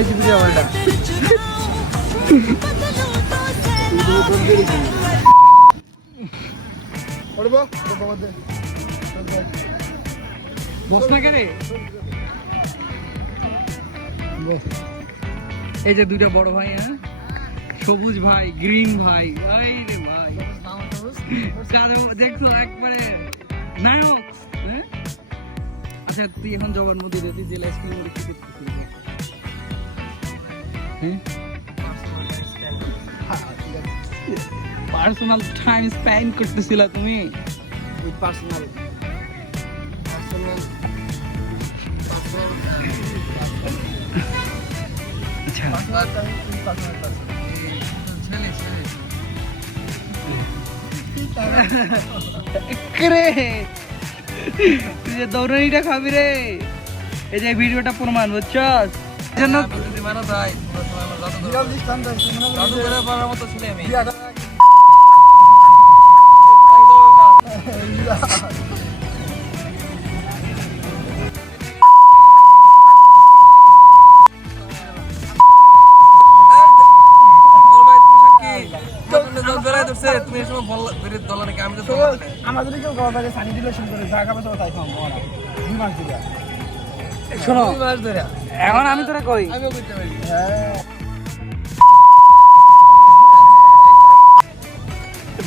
পাইছি ভিডিও বলটা বস না কেন এই যে দুইটা বড় ভাই হ্যাঁ সবুজ ভাই গ্রিন ভাই এই রে ভাই দেখছো একবারে নায়ক হ্যাঁ আচ্ছা তুই এখন জবানবন্দি দিতি জেলা স্কুল মধ্যে কি করতেছিস হ্যাঁ পার্সোনাল টাইম স্পেন্ড করতেছিলা তুমি উইথ পার্সোনাল আচ্ছা তুই যে দৌড়ানিটা খাবি রে এই যে ভিডিওটা প্রমাণ বুঝছস জন্য শোনো এখন আমি তোরা কই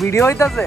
ভিডিও হইতাছে